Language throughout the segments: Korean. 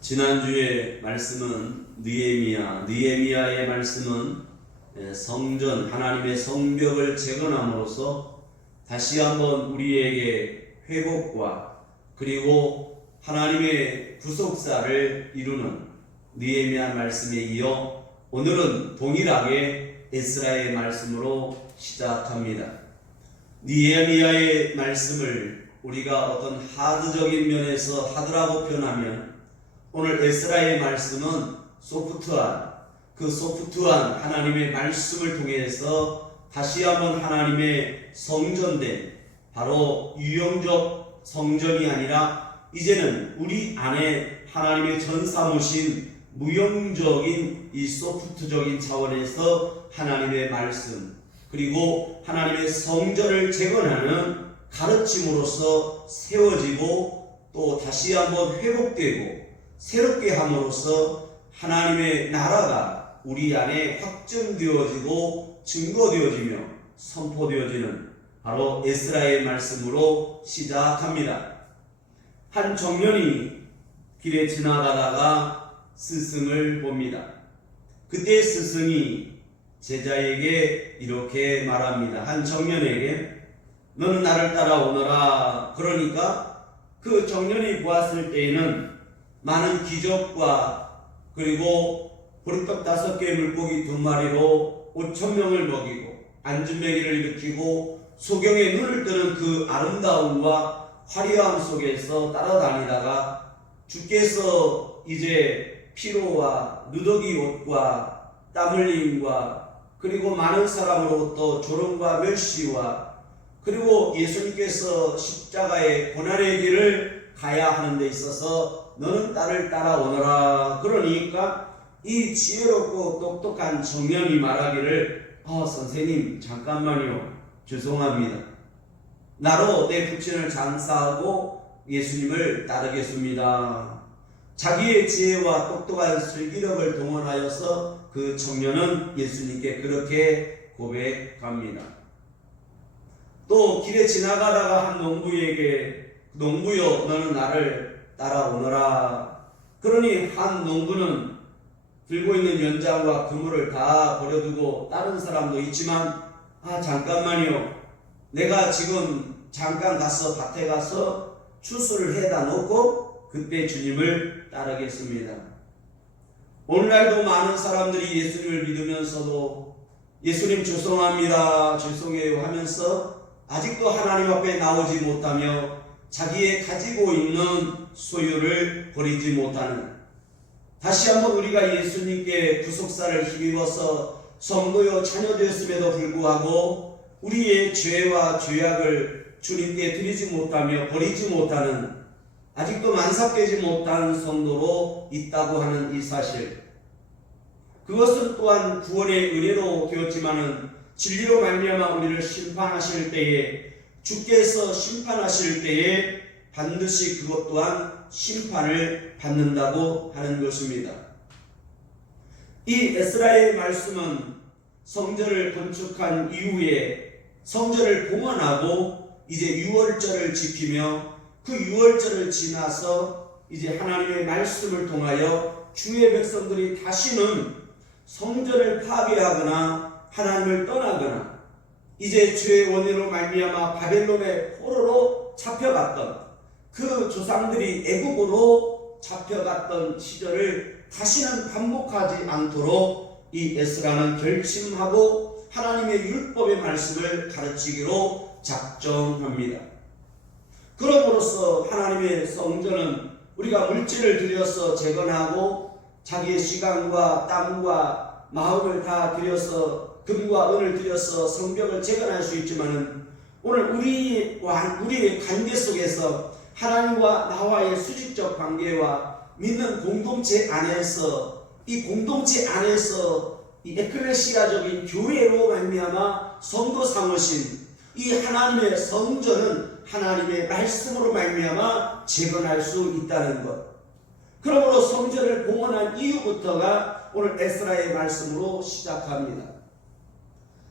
지난주의 말씀은 느헤미야의 말씀은 성전, 하나님의 성벽을 재건함으로써 다시 한번 우리에게 회복과 그리고 하나님의 구속사를 이루는 느헤미야 말씀에 이어 오늘은 동일하게 에스라의 말씀으로 시작합니다. 느헤미야의 말씀을 우리가 어떤 하드적인 면에서 하드라고 표현하면 오늘 에스라의 말씀은 소프트한 하나님의 말씀을 통해서 다시 한번 하나님의 성전된 바로 유형적 성전이 아니라 이제는 우리 안에 하나님의 전사모신 무형적인 이 소프트적인 차원에서 하나님의 말씀 그리고 하나님의 성전을 재건하는 가르침으로서 세워지고 또 다시 한번 회복되고 새롭게 함으로써 하나님의 나라가 우리 안에 확증되어지고 증거되어지며 선포되어지는 바로 에스라의 말씀으로 시작합니다. 한 청년이 길에 지나가다가 스승을 봅니다. 그때 스승이 제자에게 이렇게 말합니다. 한 청년에게 너는 나를 따라오너라. 그러니까 그 청년이 보았을 때에는 많은 기적과 그리고 보리떡 5개 물고기 2마리로 5,000명을 먹이고 안진뱅이를 일으키고 소경의 눈을 뜨는 그 아름다움과 화려함 속에서 따라다니다가 주께서 이제 피로와 누더기 옷과 땀 흘림과 그리고 많은 사람으로부터 조롱과 멸시와 그리고 예수님께서 십자가의 고난의 길을 가야 하는 데 있어서 너는 나를 따라오너라. 그러니까 이 지혜롭고 똑똑한 청년이 말하기를 선생님 잠깐만요. 죄송합니다. 나로 내 부친을 장사하고 예수님을 따르겠습니다. 자기의 지혜와 똑똑한 슬기력을 동원하여서 그 청년은 예수님께 그렇게 고백합니다. 또 길에 지나가다가 한 농부에게 농부여 너는 나를 따라오너라. 그러니 한 농부는 들고 있는 연장과 그물을 다 버려두고 다른 사람도 있지만 잠깐만요. 내가 지금 잠깐 가서 밭에 가서 추수를 해다 놓고 그때 주님을 따르겠습니다. 오늘날도 많은 사람들이 예수님을 믿으면서도 예수님 죄송합니다. 죄송해요 하면서 아직도 하나님 앞에 나오지 못하며 자기의 가지고 있는 소유를 버리지 못하는 다시 한번 우리가 예수님께 구속사를 힘입어서 성도요 자녀되었음에도 불구하고 우리의 죄와 죄악을 주님께 드리지 못하며 버리지 못하는 아직도 만삭되지 못한 성도로 있다고 하는 이 사실 그것은 또한 구원의 은혜로 되었지만은 진리로 말미암아 우리를 심판하실 때에 주께서 심판하실 때에 반드시 그것 또한 심판을 받는다고 하는 것입니다. 이 에스라의 말씀은 성전을 건축한 이후에 성전을 봉헌하고 이제 유월절을 지키며 그 유월절을 지나서 이제 하나님의 말씀을 통하여 주의 백성들이 다시는 성전을 파괴하거나 하나님을 떠나거나 이제 죄의 원인으로 말미암아 바벨론의 포로로 잡혀갔던 그 조상들이 애국으로 잡혀갔던 시절을 다시는 반복하지 않도록 이 에스라는 결심하고 하나님의 율법의 말씀을 가르치기로 작정합니다. 그럼으로써 하나님의 성전은 우리가 물질을 들여서 재건하고 자기의 시간과 땀과 마음을 다 들여서 금과 은을 들여서 성벽을 재건할 수 있지만은 오늘 우리의 관계 속에서 하나님과 나와의 수직적 관계와 믿는 공동체 안에서 이 공동체 안에서 이 에클레시아적인 교회로 말미암아 성도 삼으신 이 하나님의 성전은 하나님의 말씀으로 말미암아 재건할 수 있다는 것. 그러므로 성전을 봉헌한 이후부터가 오늘 에스라의 말씀으로 시작합니다.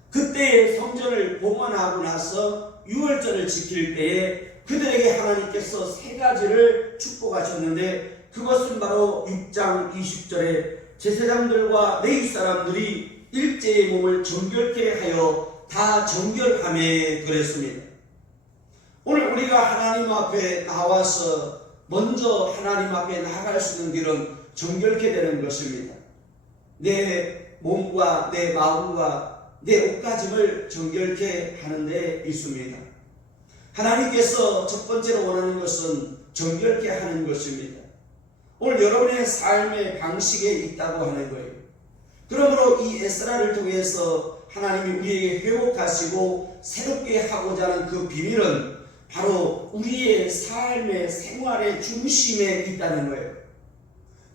그때의 성전을 봉헌하고 나서 유월절을 지킬 때에 그들에게 하나님께서 3가지를 축복하셨는데 그것은 바로 6장 20절에 제사장들과 레위 사람들이 일제의 몸을 정결케 하여 다 정결함에 그랬습니다. 오늘 우리가 하나님 앞에 나와서 먼저 하나님 앞에 나아갈 수 있는 길은 정결케 되는 것입니다. 내 몸과 내 마음과 내 옷가짐을 정결케 하는 데 있습니다. 하나님께서 첫 번째로 원하는 것은 정결케 하는 것입니다. 오늘 여러분의 삶의 방식에 있다고 하는 거예요. 그러므로 이 에스라를 통해서 하나님이 우리에게 회복하시고 새롭게 하고자 하는 그 비밀은 바로 우리의 삶의 생활의 중심에 있다는 거예요.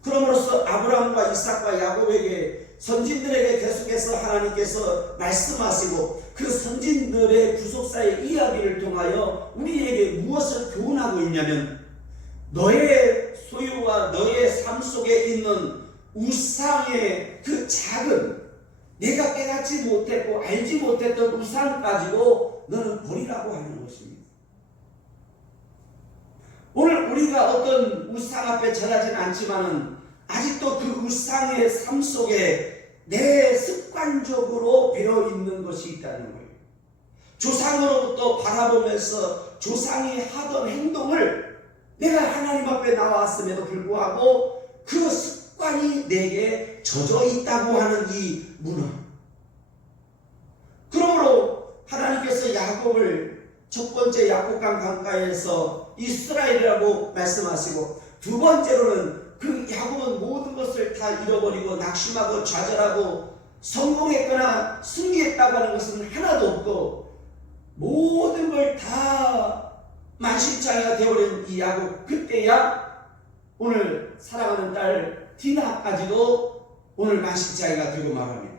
그러므로서 아브라함과 이삭과 야곱에게 선진들에게 계속해서 하나님께서 말씀하시고 그 선진들의 구속사의 이야기를 통하여 우리에게 무엇을 교훈하고 있냐면 너의 소유와 너의 삶 속에 있는 우상의 그 작은 내가 깨닫지 못했고 알지 못했던 우상 가지고 너는 버리라고 하는 것입니다. 오늘 우리가 어떤 우상 앞에 절하진 않지만은 아직도 그 우상의 삶 속에 내 습관적으로 배어 있는 것이 있다는 거예요. 조상으로부터 바라보면서 조상이 하던 행동을 내가 하나님 앞에 나왔음에도 불구하고 그 습관이 내게 젖어 있다고 하는 이 문화. 그러므로 하나님께서 야곱을 첫 번째 야곱강 강가에서 이스라엘이라고 말씀하시고 두 번째로는 그 야곱은 모든 것을 다 잃어버리고 낙심하고 좌절하고 성공했거나 승리했다고 하는 것은 하나도 없고 모든 걸 다 만신창이가 되어버린 이 야곱, 그때야 오늘 사랑하는 딸 디나까지도 오늘 만신창이가 되고 말합니다.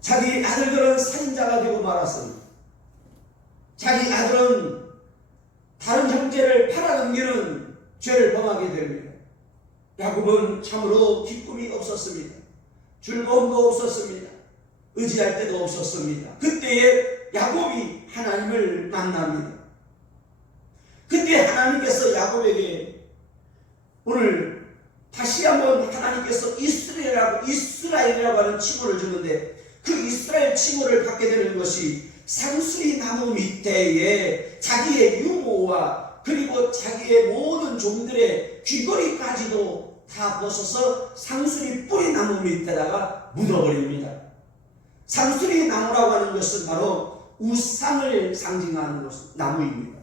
자기 아들들은 살인자가 되고 말았습니다. 자기 아들은 다른 형제를 팔아넘기는 죄를 범하게 됩니다. 야곱은 참으로 기쁨이 없었습니다. 즐거움도 없었습니다. 의지할 때도 없었습니다. 그때에 야곱이 하나님을 만납니다. 그때 하나님께서 야곱에게 오늘 다시 한번 하나님께서 이스라엘이라고 하는 칭호를 주는데 그 이스라엘 칭호를 받게 되는 것이 상수리 나무 밑에에 자기의 유모와 그리고 자기의 모든 종들의 귀걸이까지도 다 벗어서 상수리 뿌리 나무 밑에다가 묻어버립니다. 상수리 나무라고 하는 것은 바로 우상을 상징하는 나무입니다.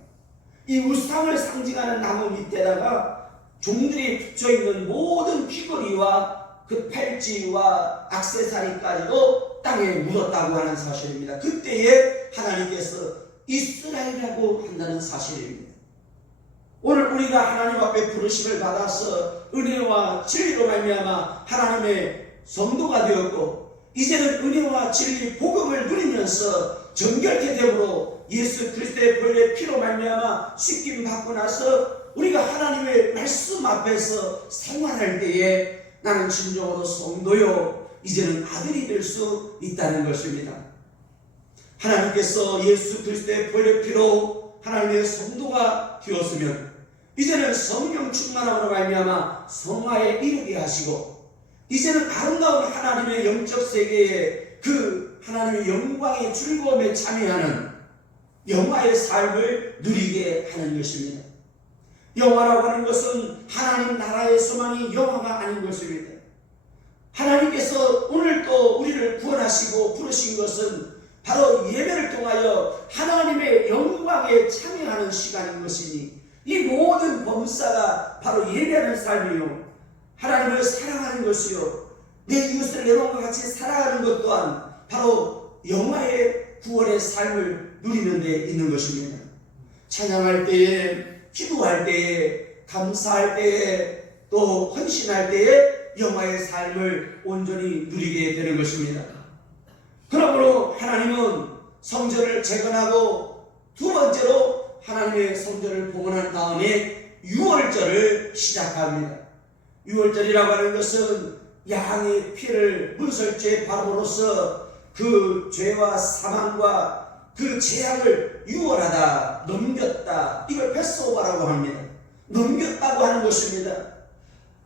이 우상을 상징하는 나무 밑에다가 종들이 붙여있는 모든 귀걸이와 그 팔찌와 액세서리까지도 땅에 묻었다고 하는 사실입니다. 그때에 하나님께서 이스라엘이라고 한다는 사실입니다. 오늘 우리가 하나님 앞에 부르심을 받아서 은혜와 진리로 말미암아 하나님의 성도가 되었고 이제는 은혜와 진리 복음을 누리면서 정결케 됨으로 예수 그리스도의 보혈의 피로 말미암아 씻김 받고 나서 우리가 하나님의 말씀 앞에서 생활할 때에 나는 진정으로 성도요 이제는 아들이 될 수 있다는 것입니다. 하나님께서 예수 그리스도의 보혈의 피로 하나님의 성도가 되었으면 이제는 성령 충만함으로 말미암아 성화에 이르게 하시고 이제는 아름다운 하나님의 영적 세계에 그 하나님의 영광의 즐거움에 참여하는 영화의 삶을 누리게 하는 것입니다. 영화라고 하는 것은 하나님 나라의 소망이 영화가 아닌 것입니다. 하나님께서 오늘 또 우리를 구원하시고 부르신 것은 바로 예배를 통하여 하나님의 영광에 참여하는 시간인 것이니 이 모든 범사가 바로 예배하는 삶이요 하나님을 사랑하는 것이요 내 이웃을 내 몸과 같이 사랑하는 것 또한 바로 영화의 구원의 삶을 누리는 데 있는 것입니다. 찬양할 때에 기도할 때에 감사할 때에 또 헌신할 때에 영화의 삶을 온전히 누리게 되는 것입니다. 그러므로 하나님은 성전을 재건하고 두 번째로 하나님의 성전을 봉헌한 다음에 유월절을 시작합니다. 유월절이라고 하는 것은 양의 피를 문설주에 바름으로써 그 죄와 사망과 그 재앙을 유월하다 넘겼다 이걸 패스오버라고 합니다. 넘겼다고 하는 것입니다.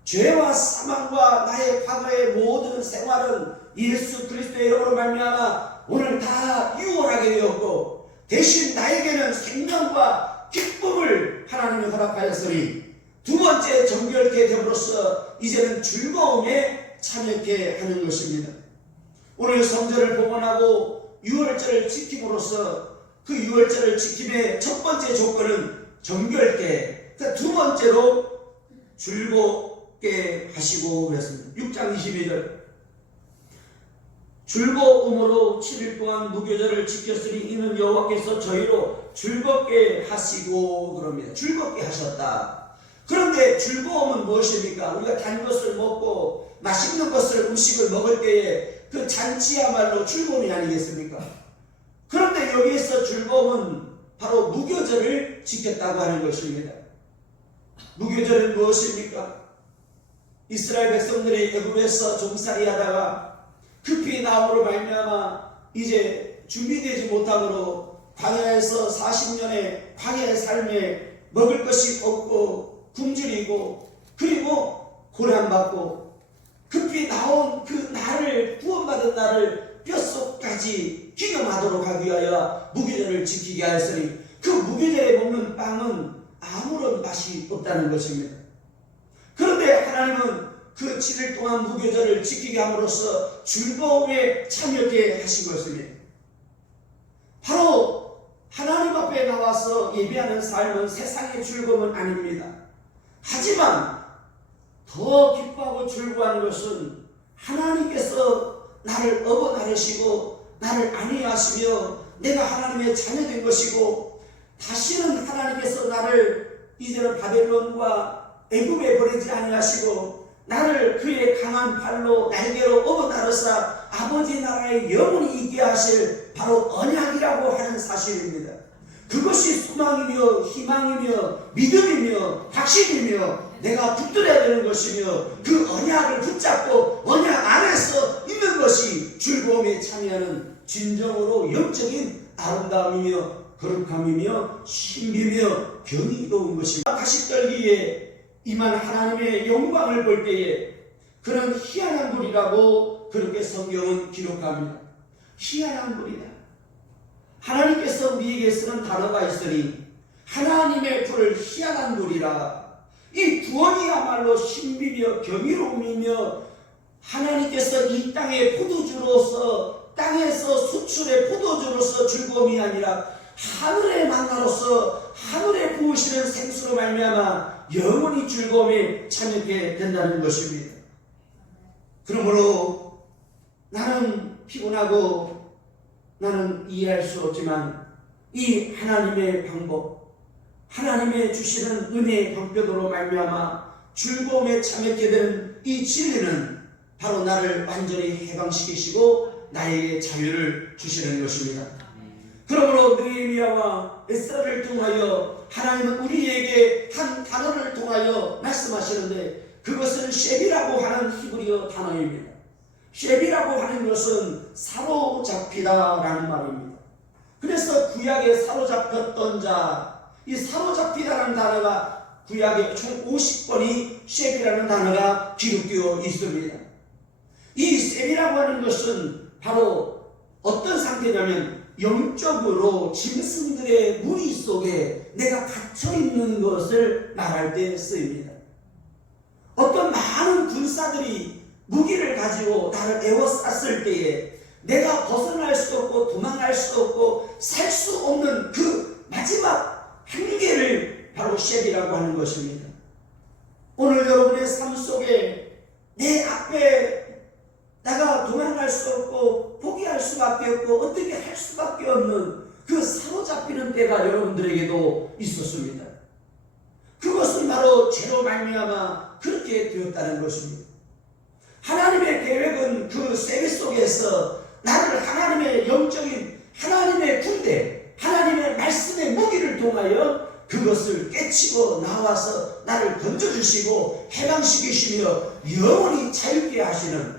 죄와 사망과 나의 과거의 모든 생활은 예수 그리스도의 이름으로 말미암아 오늘 다 유월하게 되었고, 대신 나에게는 생명과 기쁨을 하나님이 허락하였으니 두 번째 정결케 됨으로써 이제는 즐거움에 참여케 하는 것입니다. 오늘 성전을 봉헌하고 유월절을 지킴으로써 그 유월절을 지킴의 첫 번째 조건은 정결케, 두 번째로 즐겁게 하시고 그랬습니다. 6장 22절, 즐거움으로 7일 동안 무교절을 지켰으니 이는 여호와께서 저희로 즐겁게 하시고 그럽니다. 즐겁게 하셨다. 그런데 즐거움은 무엇입니까? 우리가 단 것을 먹고 맛있는 것을, 음식을 먹을 때에 그 잔치야말로 즐거움이 아니겠습니까? 그런데 여기에서 즐거움은 바로 무교절을 지켰다고 하는 것입니다. 무교절은 무엇입니까? 이스라엘 백성들이 애굽에서 종살이 하다가 급히 나옴으로 말미암아 이제 준비되지 못함으로 광야에서 40년의 광야의 삶에 먹을 것이 없고 굶주리고 그리고 고난받고 급히 나온 그 날을, 구원받은 날을 뼛속까지 기념하도록 하기 위하여 무교절을 지키게 하였으니 그 무교절에 먹는 빵은 아무런 맛이 없다는 것입니다. 그런데 하나님은 그 7일 동안 무교절을 지키게 함으로써 즐거움에 참여케 하신 것입니다. 바로 하나님 앞에 나와서 예배하는 삶은 세상의 즐거움은 아닙니다. 하지만 더 기뻐하고 즐거워하는 것은 하나님께서 나를 업어나르시고 나를 안위하시며 내가 하나님의 자녀된 것이고, 다시는 하나님께서 나를 이제는 바벨론과 애굽에 보내지 아니하시고 나를 그의 강한 팔로 날개로 업어나르사 아버지 나라에 영원히 있게 하실 바로 언약이라고 하는 사실입니다. 그것이 소망이며 희망이며 믿음이며 확신이며 내가 붙들어야 되는 것이며, 그 언약을 붙잡고 언약 안에서 있는 것이 즐거움에 참여하는 진정으로 영적인 아름다움이며 거룩함이며 신비며 경이로운 것입니다. 가시떨기에 임한 하나님의 영광을 볼 때에 그는 희한한 불이라고 그렇게 성경은 기록합니다. 희한한 불이다. 하나님께서 우리에게 쓰는 단어가 있으니 하나님의 불을 희한한 불이라. 이 구원이야말로 신비며 경이로움이며 하나님께서 이 땅의 포도주로서, 땅에서 수출의 포도주로서 즐거움이 아니라 하늘의 만나로서 하늘에 부으시는 생수로 말미암아 영원히 즐거움에 참여하게 된다는 것입니다. 그러므로 나는 피곤하고 나는 이해할 수 없지만 이 하나님의 방법, 하나님의 주시는 은혜의 방편으로 말미암아 즐거움에 참여하게 되는 이 진리는 바로 나를 완전히 해방시키시고 나에게 자유를 주시는 것입니다. 그러므로 느헤미야와 에스라를 통하여 하나님은 우리에게 한 단어를 통하여 말씀하시는데, 그것은 셰비라고 하는 히브리어 단어입니다. 셰비라고 하는 것은 사로잡히다라는 말입니다. 그래서 구약에 사로잡혔던 자, 이 사로잡히다라는 단어가 구약에 총 50번이 셰비라는 단어가 기록되어 있습니다. 이 셰비라고 하는 것은 바로 어떤 상태냐면 영적으로 짐승들의 무리 속에 내가 갇혀있는 것을 말할 때 쓰입니다. 어떤 많은 군사들이 무기를 가지고 나를 에워쌌을 때에 내가 벗어날 수 없고 도망갈 수 없고 살 수 없는 그 마지막 한계를 바로 셰비라고 하는 것입니다. 오늘 여러분의 삶 속에 내 앞에 내가 도망갈 수 없고 포기할 수밖에 없고 어떻게 할 수밖에 없는 그 사로잡히는 때가 여러분들에게도 있었습니다. 그것은 바로 죄로 말미암아 그렇게 되었다는 것입니다. 하나님의 계획은 그 세계 속에서 나를 하나님의 영적인 하나님의 군대, 하나님의 말씀의 무기를 통하여 그것을 깨치고 나와서 나를 건져주시고 해방시키시며 영원히 자유케 하시는,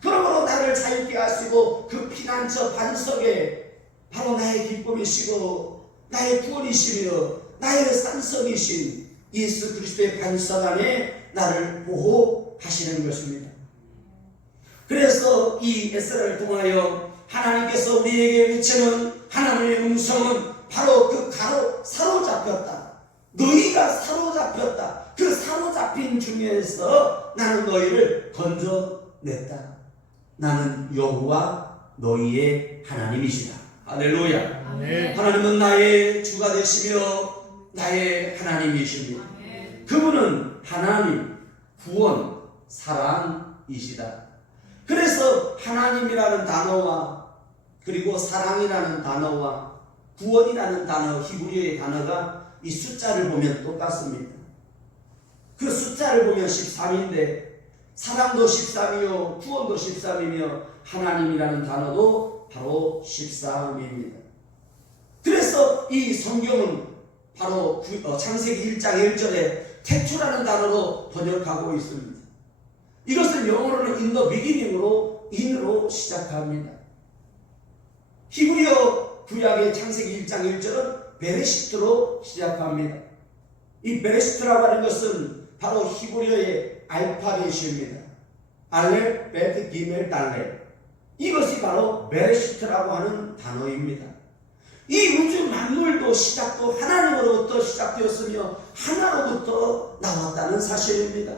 그러므로 나를 자유케 하시고 그 피난처 반석에 바로 나의 기쁨이시고 나의 구원이시며 나의 산성이신 예수 그리스도의 반석 안에 나를 보호하시는 것입니다. 그래서 이 에스라를 통하여 하나님께서 우리에게 외치는 하나님의 음성은 바로 그 사로잡혔다. 너희가 사로잡혔다. 그 사로잡힌 중에서 나는 너희를 건져냈다. 나는 여호와 너희의 하나님이시다. 할렐루야. 아멘. 하나님은 나의 주가 되시며 나의 하나님이십니다. 그분은 하나님, 구원, 사랑이시다. 그래서 하나님이라는 단어와 그리고 사랑이라는 단어와 구원이라는 단어, 히브리어의 단어가 이 숫자를 보면 똑같습니다. 그 숫자를 보면 13인데 사랑도 13이요 구원도 13이며 하나님이라는 단어도 바로 13입니다. 그래서 이 성경은 바로 창세기 1장 1절에 태초라는 단어로 번역하고 있습니다. 이것은 영어로는 in the beginning으로 in으로 시작합니다. 히브리어 구약의 창세기 1장 1절은 베레시트로 시작합니다. 이 베레시트라고 하는 것은 바로 히브리어의 알파벳입니다. 알렙, bet, 기멜, 달렙. 이것이 바로 베레시트라고 하는 단어입니다. 이 우주 만물도 시작도 하나님으로부터 시작되었으며 하나로부터 나왔다는 사실입니다.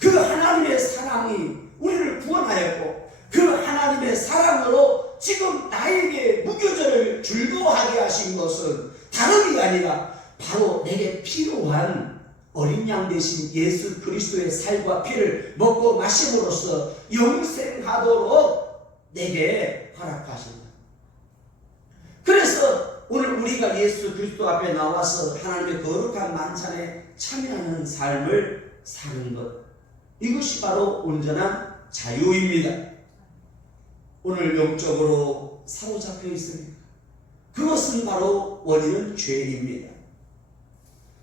그 하나님의 사랑이 우리를 구원하였고 그 하나님의 사랑으로 지금 나에게 무교절을 즐거워하게 하신 것은 다른 게 아니라 바로 내게 필요한 어린 양 대신 예수 그리스도의 살과 피를 먹고 마심으로써 영생하도록 내게 허락하신다. 그래서 오늘 우리가 예수 그리스도 앞에 나와서 하나님의 거룩한 만찬에 참여하는 삶을 사는 것, 이것이 바로 온전한 자유입니다. 오늘 영적으로 사로잡혀 있습니다. 그것은 바로 원인은 죄입니다.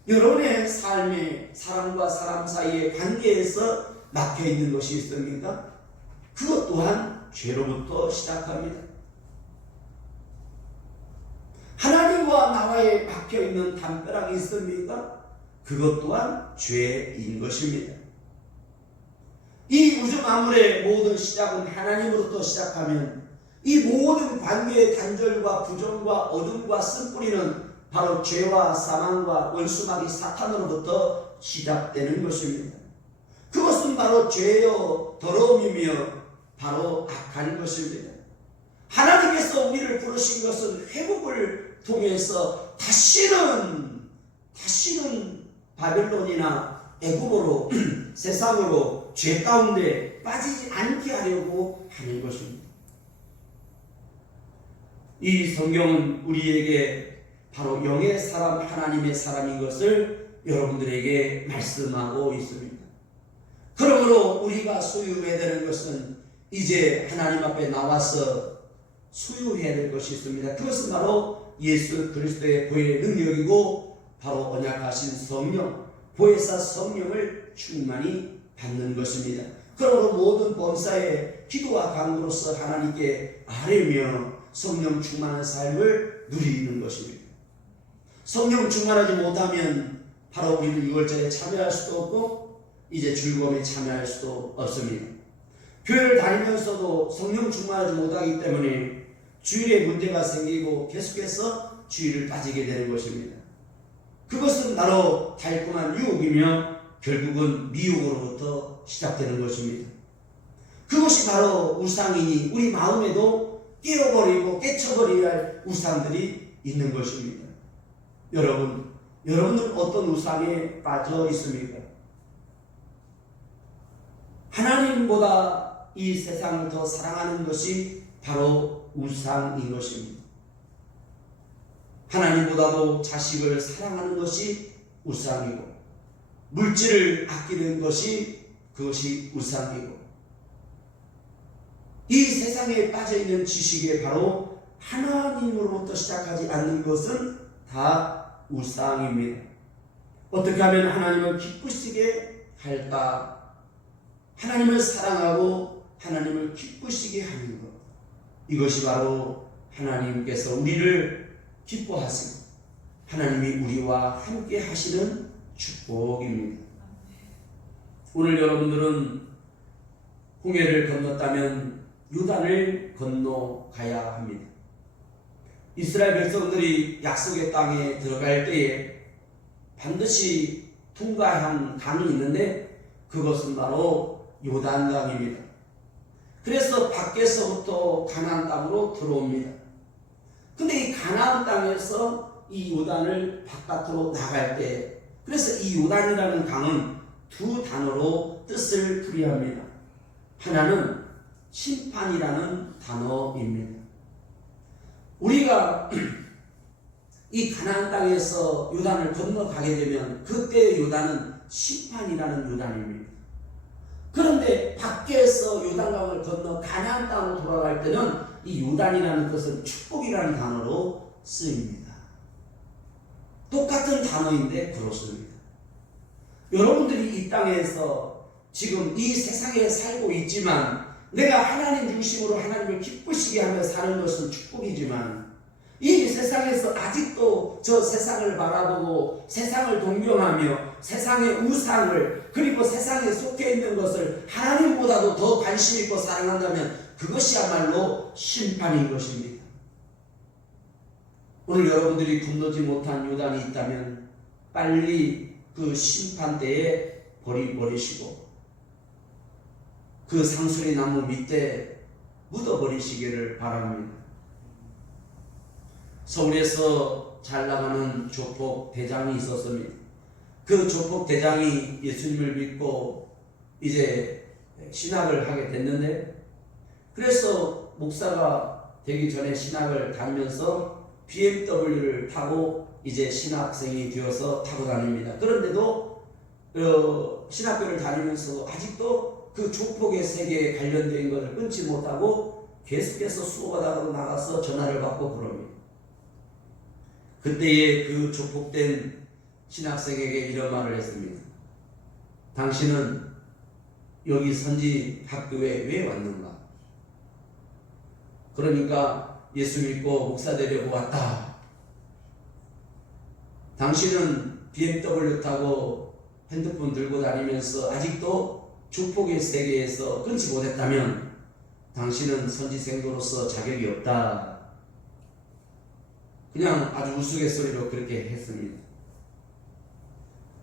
여러분의 삶의 사람과 사람 사이의 관계에서 막혀 있는 것이 있습니까? 그것 또한 죄로부터 시작합니다. 하나님과 나와의 막혀 있는 담벼락이 있습니까? 그것 또한 죄인 것입니다. 이 우주 만물의 모든 시작은 하나님으로부터 시작하면 이 모든 관계의 단절과 부정과 어둠과 쓴뿌리는 바로 죄와 사망과 원수마귀 사탄으로부터 시작되는 것입니다. 그것은 바로 죄요 더러움이며 바로 악한 것입니다. 하나님께서 우리를 부르신 것은 회복을 통해서 다시는 바벨론이나 애굽으로 세상으로 죄 가운데 빠지지 않게 하려고 하는 것입니다. 이 성경은 우리에게 바로 영의 사람 하나님의 사람인 것을 여러분들에게 말씀하고 있습니다. 그러므로 우리가 소유해야 되는 것은 이제 하나님 앞에 나와서 소유해야 될 것이 있습니다. 그것은 바로 예수 그리스도의 보혈의 능력이고 바로 언약하신 성령, 보혜사 성령을 충만히 받는 것입니다. 그러므로 모든 범사에 기도와 간구로서 하나님께 아뢰며 성령 충만한 삶을 누리는 것입니다. 성령 충만하지 못하면 바로 우리는 6월절에 참여할 수도 없고 이제 즐거움에 참여할 수도 없습니다. 교회를 다니면서도 성령 충만하지 못하기 때문에 주일에 문제가 생기고 계속해서 주일을 빠지게 되는 것입니다. 그것은 바로 달콤한 유혹이며 결국은 미혹으로부터 시작되는 것입니다. 그것이 바로 우상이니 우리 마음에도 깨어버리고 깨쳐버려야 할 우상들이 있는 것입니다. 여러분은 어떤 우상에 빠져 있습니까? 하나님보다 이 세상을 더 사랑하는 것이 바로 우상인 것입니다. 하나님보다도 자식을 사랑하는 것이 우상이고 물질을 아끼는 것이 그것이 우상이고 이 세상에 빠져있는 지식에 바로 하나님으로부터 시작하지 않는 것은 다 우상입니다. 어떻게 하면 하나님을 기쁘시게 할까? 하나님을 사랑하고 하나님을 기쁘시게 하는 것, 이것이 바로 하나님께서 우리를 기뻐하시고 하나님이 우리와 함께 하시는 축복입니다. 오늘 여러분들은 홍해를 건넜다면 요단을 건너가야 합니다. 이스라엘 백성들이 약속의 땅에 들어갈 때에 반드시 통과한 강이 있는데 그것은 바로 요단강입니다. 그래서 밖에서부터 가나안 땅으로 들어옵니다. 근데 이 가나안 땅에서 이 요단을 바깥으로 나갈 때, 그래서 이 요단이라는 강은 두 단어로 뜻을 풀이합니다. 하나는 심판이라는 단어입니다. 우리가 이 가나안 땅에서 요단을 건너가게 되면 그때의 요단은 심판이라는 요단입니다. 그런데 밖에서 요단강을 건너 가나안 땅으로 돌아갈 때는 이 요단이라는 것은 축복이라는 단어로 쓰입니다. 똑같은 단어인데 그렇습니다. 여러분들이 이 땅에서 지금 이 세상에 살고 있지만 내가 하나님 중심으로 하나님을 기쁘시게 하며 사는 것은 축복이지만 이 세상에서 아직도 저 세상을 바라보고 세상을 동경하며 세상의 우상을 그리고 세상에 속해 있는 것을 하나님보다도 더 관심 있고 사랑한다면 그것이야말로 심판인 것입니다. 오늘 여러분들이 건너지 못한 요단이 있다면 빨리 그 심판대에 버리시고 그 상수리 나무 밑에 묻어버리시기를 바랍니다. 서울에서 잘 나가는 조폭 대장이 있었습니다. 그 조폭 대장이 예수님을 믿고 이제 신학을 하게 됐는데, 그래서 목사가 되기 전에 신학을 다니면서 BMW를 타고 이제 신학생이 되어서 타고 다닙니다. 그런데도 신학교를 다니면서 아직도 그 조폭의 세계에 관련된 것을 끊지 못하고 계속해서 수고받아서 나가서 전화를 받고 그럽니다. 그때에 그 조폭된 신학생에게 이런 말을 했습니다. 당신은 여기 선지 학교에 왜 왔는가? 그러니까 예수 믿고 목사 되려고 왔다. 당신은 BMW 타고 핸드폰 들고 다니면서 아직도 조폭의 세계에서 끊지 못했다면 당신은 선지생도로서 자격이 없다. 그냥 아주 우스갯소리로 그렇게 했습니다.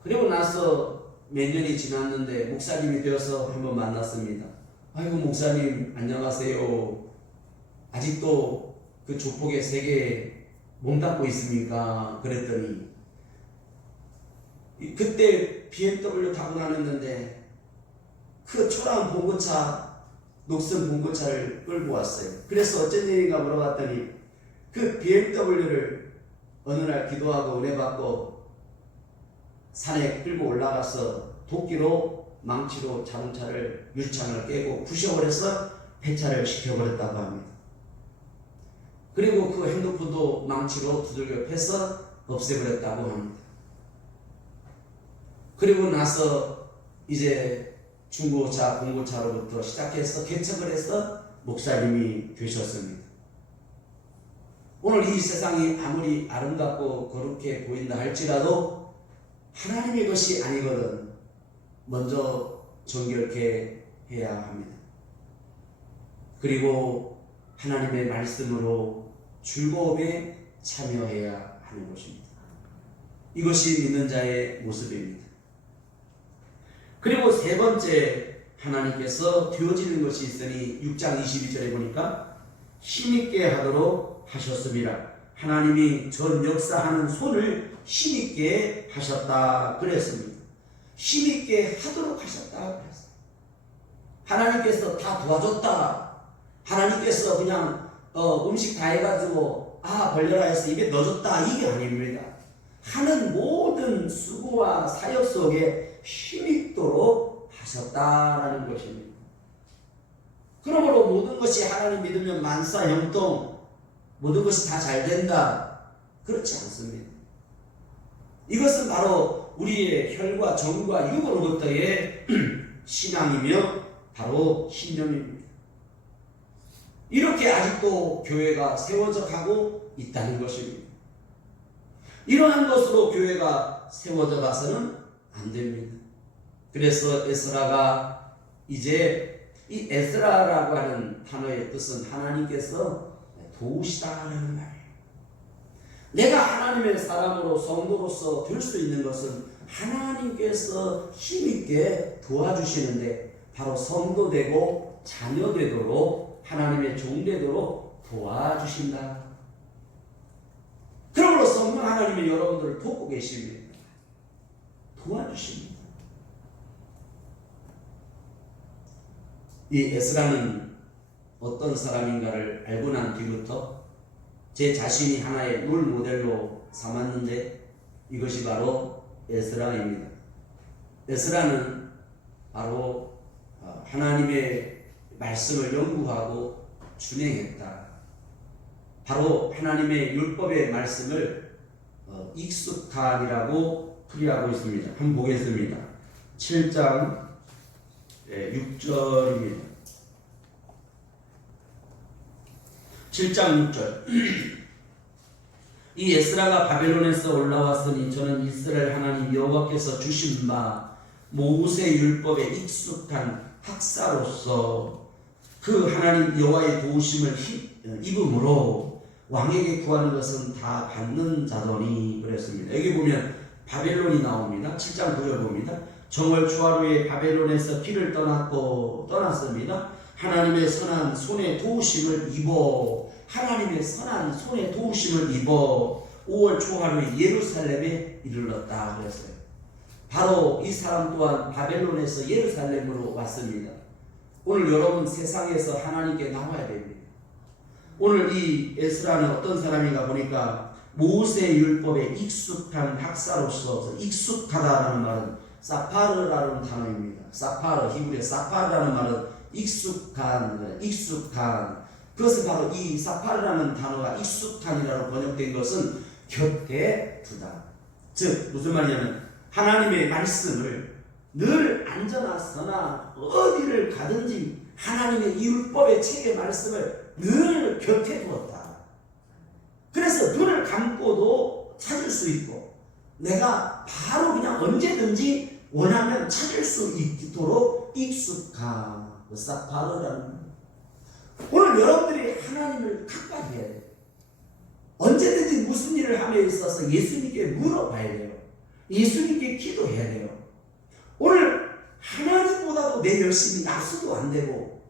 그리고 나서 몇 년이 지났는데 목사님이 되어서 한번 만났습니다. 아이고 목사님 안녕하세요. 아직도 그 조폭의 세계에 몸담고 있습니까? 그랬더니 그때 BMW 타고 다녔는데 그 초라한 봉고차, 녹슨 봉고차를 끌고 왔어요. 그래서 어쩐 일인가 물어봤더니 그 BMW를 어느 날 기도하고 은혜 받고 산에 끌고 올라가서 도끼로 망치로 자동차를 유리창을 깨고 부셔버려서 폐차를 시켜버렸다고 합니다. 그리고 그 핸드폰도 망치로 두들겨 패서 없애버렸다고 합니다. 그리고 나서 이제 중고차, 공고차로부터 시작해서 개척을 해서 목사님이 되셨습니다. 오늘 이 세상이 아무리 아름답고 거룩해 보인다 할지라도 하나님의 것이 아니거든 먼저 정결케 해야 합니다. 그리고 하나님의 말씀으로 즐거움에 참여해야 하는 것입니다. 이것이 믿는 자의 모습입니다. 그리고 세 번째, 하나님께서 되어지는 것이 있으니 6장 22절에 보니까 힘있게 하도록 하셨습니다. 하나님이 전 역사하는 손을 힘있게 하셨다 그랬습니다. 힘있게 하도록 하셨다 그랬어요. 하나님께서 다 도와줬다. 하나님께서 그냥 음식 다 해가지고 벌려라 해서 입에 넣어줬다 이게 아닙니다. 하는 모든 수고와 사역 속에 힘있도록 하셨다라는 것입니다. 그러므로 모든 것이 하나님 믿으면 만사형통 모든 것이 다 잘 된다 그렇지 않습니다. 이것은 바로 우리의 혈과 정과 육으로부터의 신앙이며 바로 신념입니다. 이렇게 아직도 교회가 세워져 가고 있다는 것입니다. 이러한 것으로 교회가 세워져 가서는 안 됩니다. 그래서 에스라가 이제 이 에스라라고 하는 단어의 뜻은 하나님께서 도우시다라는 말이에요. 내가 하나님의 사람으로 성도로서 될 수 있는 것은 하나님께서 힘있게 도와주시는데 바로 성도 되고 자녀 되도록 하나님의 종 되도록 도와주신다. 그러므로 성령 하나님이 여러분들을 돕고 계십니다. 도와주십니다. 이 에스라는 어떤 사람인가를 알고 난 뒤부터 제 자신이 하나의 롤 모델로 삼았는데 이것이 바로 에스라입니다. 에스라는 바로 하나님의 말씀을 연구하고 준행했다. 바로 하나님의 율법의 말씀을 익숙한이라고 풀이하고 있습니다. 한번 보겠습니다. 7장 6절입니다. 7장 6절 이 에스라가 바벨론에서 올라왔으니 저는 이스라엘 하나님 여호와께서 주신 바 모세 율법에 익숙한 학사로서 그 하나님 여호와의 도우심을 입음으로 왕에게 구하는 것은 다 받는 자더니 그랬습니다. 여기 보면 바벨론이 나옵니다. 7장 9절 봅니다. 정월 초하루에 바벨론에서 길을 떠났습니다. 하나님의 선한 손에 도우심을 입어 하나님의 선한 손에 도우심을 입어 5월 초하루에 예루살렘에 이르렀다 그랬어요. 바로 이 사람 또한 바벨론에서 예루살렘으로 왔습니다. 오늘 여러분 세상에서 하나님께 나와야 됩니다. 오늘 이 에스라는 어떤 사람인가 보니까 모세 율법에 익숙한 학사로서 익숙하다라는 말은 사파르라는 단어입니다. 사파르 히브리어 사파르라는 말은 익숙한 그것은 바로 이 사파르라는 단어가 익숙한이라고 번역된 것은 곁에 두다. 즉 무슨 말이냐면 하나님의 말씀을 늘 앉아나 서나 어디를 가든지 하나님의 이 율법의 책의 말씀을 늘 곁에 두었다. 그래서 눈을 감고도 찾을 수 있고 내가 바로 그냥 언제든지 원하면 찾을 수 있도록 익숙한 사파르라는 오늘 여러분들이 하나님을 가까이 해야 돼요. 언제든지 무슨 일을 함에 있어서 예수님께 물어봐야 돼요. 예수님께 기도해야 돼요. 오늘 하나님보다도 내 열심이 나서도 안 되고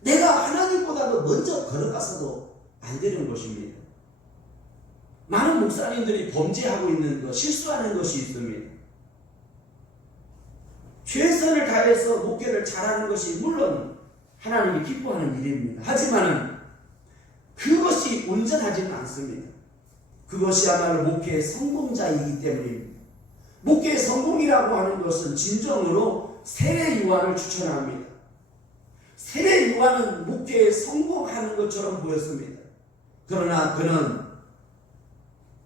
내가 하나님보다도 먼저 걸어가서도 안 되는 것입니다. 많은 목사님들이 범죄하고 있는 것, 실수하는 것이 있습니다. 최선을 다해서 목회를 잘하는 것이 물론 하나님이 기뻐하는 일입니다. 하지만 그것이 온전하지는 않습니다. 그것이야말로 목회의 성공자이기 때문입니다. 목회의 성공이라고 하는 것은 진정으로 세례 요한을 추천합니다. 세례 요한은 목회에 성공하는 것처럼 보였습니다. 그러나 그는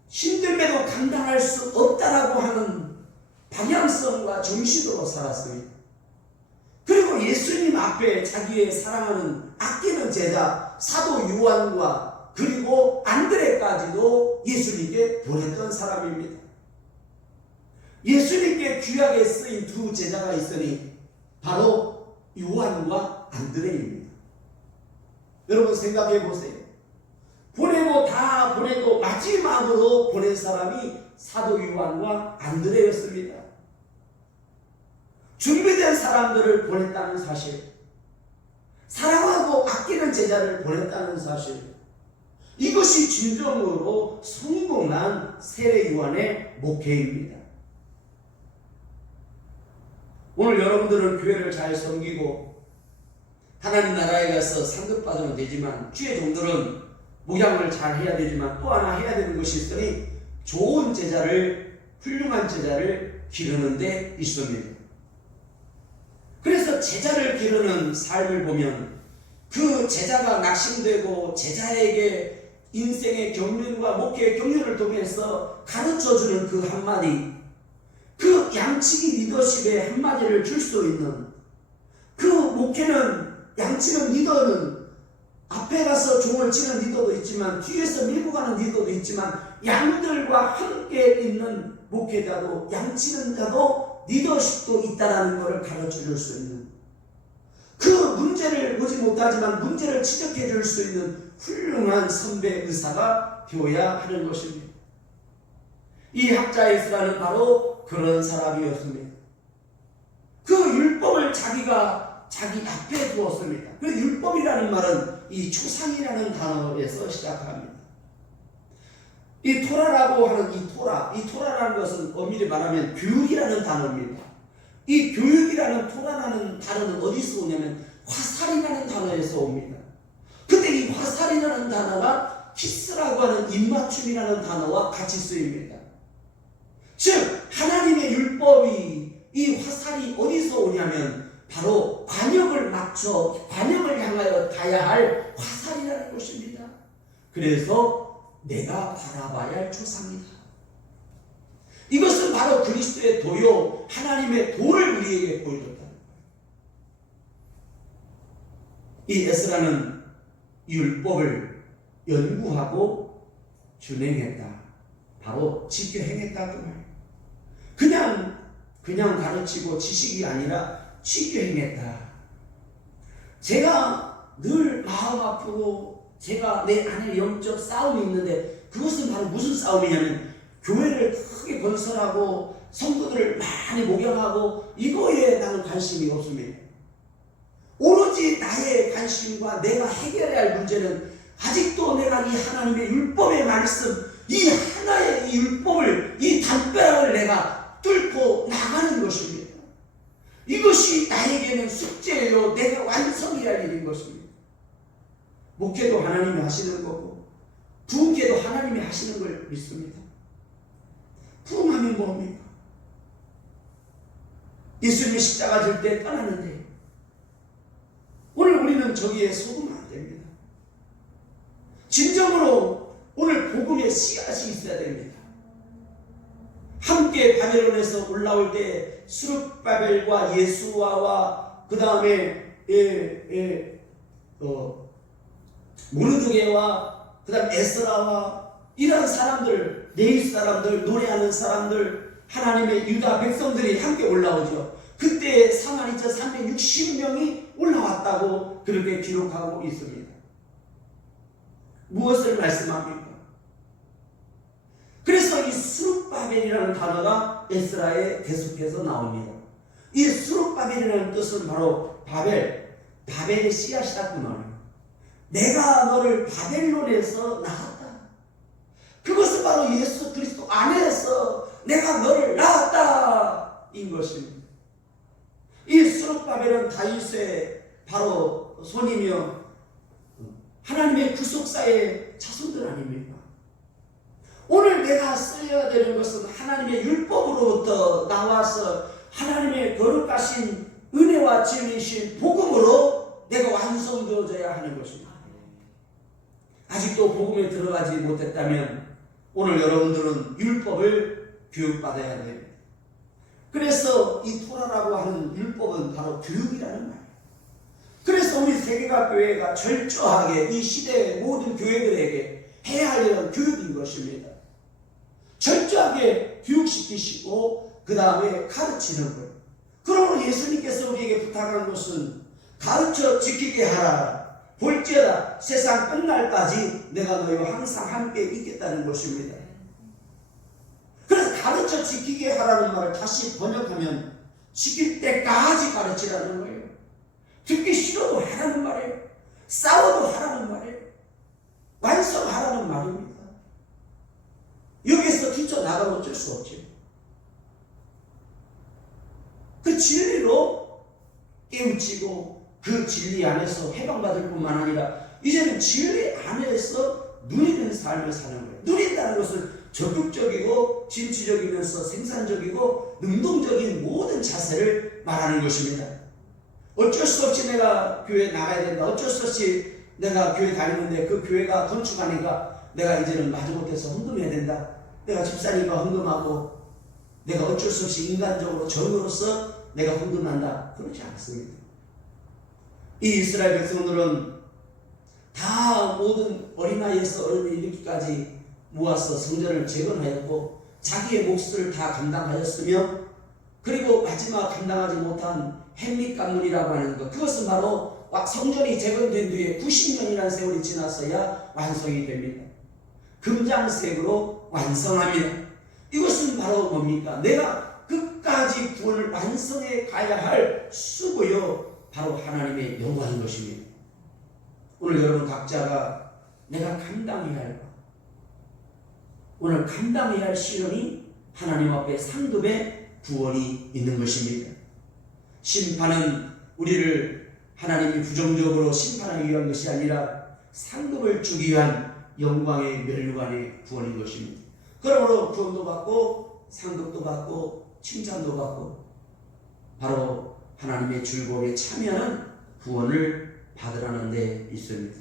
힘듦에도 감당할 수 없다라고 하는 방향성과 정신으로 살았습니다. 그리고 예수님 앞에 자기의 사랑하는 아끼는 제자 사도 요한과 그리고 안드레까지도 예수님께 보냈던 사람입니다. 예수님께 귀하게 쓰인 두 제자가 있으니 바로 요한과 안드레입니다. 여러분 생각해 보세요. 보내고 다 보내도 마지막으로 보낸 사람이 사도 요한과 안드레였습니다. 준비된 사람들을 보냈다는 사실, 사랑하고 아끼는 제자를 보냈다는 사실, 이것이 진정으로 성공한 세례 요한의 목회입니다. 오늘 여러분들은 교회를 잘 섬기고 하나님 나라에 가서 상급받으면 되지만 주의 종들은 목양을 잘 해야 되지만 또 하나 해야 되는 것이 있으니 좋은 제자를, 훌륭한 제자를 기르는 데 있습니다. 그래서 제자를 기르는 삶을 보면 그 제자가 낙심되고 제자에게 인생의 경륜과 목회의 경륜을 통해서 가르쳐주는 그 한마디, 그 양치기 리더십의 한마디를 줄 수 있는 그 목회는, 양치는 리더는 앞에 가서 종을 치는 리더도 있지만 뒤에서 밀고 가는 리더도 있지만 양들과 함께 있는 목회자도 양치는 자도 리더십도 있다라는 것을 가르쳐 줄 수 있는, 그 문제를 보지 못하지만 문제를 지적해 줄 수 있는 훌륭한 선배 의사가 되어야 하는 것입니다. 이 학자 에스라는 바로 그런 사람이었습니다. 그 율법을 자기가 자기 앞에 두었습니다. 그 율법이라는 말은 이 초상이라는 단어에서 시작합니다. 이 토라라고 하는 이 토라라는 것은 엄밀히 말하면 교육이라는 단어입니다. 이 교육이라는 토라라는 단어는 어디서 오냐면 화살이라는 단어에서 옵니다. 근데 이 화살이라는 단어가 키스라고 하는 입맞춤이라는 단어와 같이 쓰입니다. 즉 하나님의 율법이, 이 화살이 어디서 오냐면 바로 관역을 향하여 가야 할 화살이라는 것입니다. 그래서 내가 바라봐야 할 초상이다. 이것은 바로 그리스도의 도요, 하나님의 도를 우리에게 보여줬다. 이 에스라는 율법을 연구하고 준행했다. 바로 지켜 행했다 그 말. 그냥 가르치고 지식이 아니라 지켜 행했다. 제가 늘 마음 아프고 제가 내 안에 영적 싸움이 있는데, 그것은 바로 무슨 싸움이냐면 교회를 크게 건설하고 성도들을 많이 목양하고 이거에 나는 관심이 없습니다. 오로지 나의 관심과 내가 해결해야 할 문제는 아직도 내가 이 하나님의 율법의 말씀, 이 하나의 이 율법을, 이 담벼락을 내가 뚫고 나가는 것입니다. 이것이 나에게는 숙제예요. 내가 완성해야 할 일인 것입니다. 목회도 하나님이 하시는 거고 부흥회도 하나님이 하시는 걸 믿습니다. 부흥하면 뭡니까? 예수님이 십자가 질 때 떠나는데 오늘 우리는 저기에 속으면 안 됩니다. 진정으로 오늘 복음의 씨앗이 있어야 됩니다. 함께 바벨론에서 올라올 때 스룹바벨과 예수아와 그 다음에 모르드게와 그 다음 에스라와 이런 사람들, 네일 사람들, 노래하는 사람들, 하나님의 유다 백성들이 함께 올라오죠. 그때 사마리아 360명이 올라왔다고 그렇게 기록하고 있습니다. 무엇을 말씀합니까? 그래서 이 스룹바벨이라는 단어가 에스라에 계속해서 나옵니다. 이 스룹바벨이라는 뜻은 바로 바벨의 씨앗이다 그 말이에요. 내가 너를 바벨론에서 낳았다. 그것은 바로 예수 그리스도 안에서 내가 너를 낳았다 인 것입니다. 이 스룹바벨은 다윗의 바로 손이며 하나님의 구속사의 자손들 아닙니까? 오늘 내가 써야 되는 것은 하나님의 율법으로부터 나와서 하나님의 거룩하신 은혜와 진리신 복음으로 내가 완성되어져야 하는 것입니다. 아직도 복음에 들어가지 못했다면 오늘 여러분들은 율법을 교육받아야 됩니다. 그래서 이 토라라고 하는 율법은 바로 교육이라는 말이에요. 그래서 우리 세계가교회가 철저하게 이 시대의 모든 교회들에게 해야 할 일은 교육인 것입니다. 철저하게 교육시키시고 그 다음에 가르치는 것. 그러므로 예수님께서 우리에게 부탁한 것은 가르쳐 지키게 하라. 볼지어다 세상 끝날까지 내가 너희와 항상 함께 있겠다는 것입니다. 그래서 가르쳐 지키게 하라는 말을 다시 번역하면 지킬 때까지 가르치라는 거예요. 듣기 싫어도 하라는 말이에요. 싸워도 하라는 말이에요. 완성하라는 말입니다. 여기서 뛰쳐나가면 어쩔 수 없죠. 그 진리로 깨우치고 그 진리 안에서 해방받을 뿐만 아니라 이제는 진리 안에서 누리는 삶을 사는 거예요. 누린다는 것은 적극적이고 진취적이면서 생산적이고 능동적인 모든 자세를 말하는 것입니다. 어쩔 수 없이 내가 교회에 나가야 된다. 어쩔 수 없이 내가 교회 다니는데 그 교회가 건축하니까 내가 이제는 마지못해서 헌금해야 된다. 내가 집사니까 헌금하고 내가 어쩔 수 없이 인간적으로 정으로서 내가 헌금한다. 그렇지 않습니다. 이 이스라엘 백성들은 다 모든 어린아이에서 어른에 이르기까지 모아서 성전을 재건하였고 자기의 몫을 다 감당하였으며 그리고 마지막 감당하지 못한 햄릿 강물이라고 하는 것, 그것은 바로 성전이 재건된 뒤에 90년이라는 세월이 지났어야 완성이 됩니다. 금장색으로 완성합니다. 이것은 바로 뭡니까? 내가 끝까지 구원을 완성해 가야 할 수고요, 바로 하나님의 영광인 것입니다. 오늘 여러분 각자가 내가 감당해야 할 것, 오늘 감당해야 할 시련이 하나님 앞에 상급의 구원이 있는 것입니다. 심판은 우리를 하나님이 부정적으로 심판하기 위한 것이 아니라 상급을 주기 위한 영광의 면류관의 구원인 것입니다. 그러므로 구원도 받고 상급도 받고 칭찬도 받고 바로 하나님의 즐거움에 참여하는 구원을 받으라는 데 있습니다.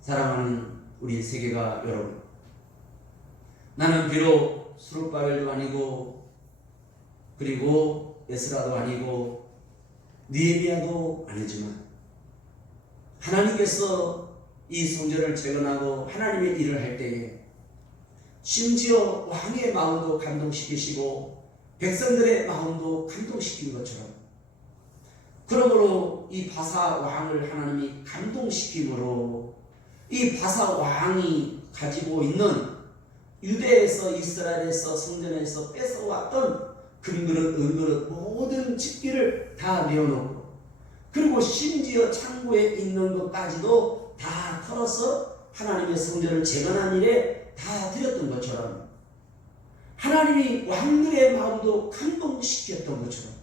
사랑하는 우리 세계가 여러분, 나는 비록 스룹바벨도 아니고 그리고 에스라도 아니고 느헤미야도 아니지만 하나님께서 이 성전을 재건하고 하나님의 일을 할 때에 심지어 왕의 마음도 감동시키시고 백성들의 마음도 감동시킨 것처럼, 그러므로 이 바사 왕을 하나님이 감동시킴으로 이 바사 왕이 가지고 있는 유대에서 이스라엘에서 성전에서 뺏어왔던 금그릇 은그릇 모든 집기를 다 내어놓고, 그리고 심지어 창고에 있는 것까지도 다 털어서 하나님의 성전을 재건한 일에 다 드렸던 것처럼, 하나님이 왕들의 마음도 감동시켰던 것처럼,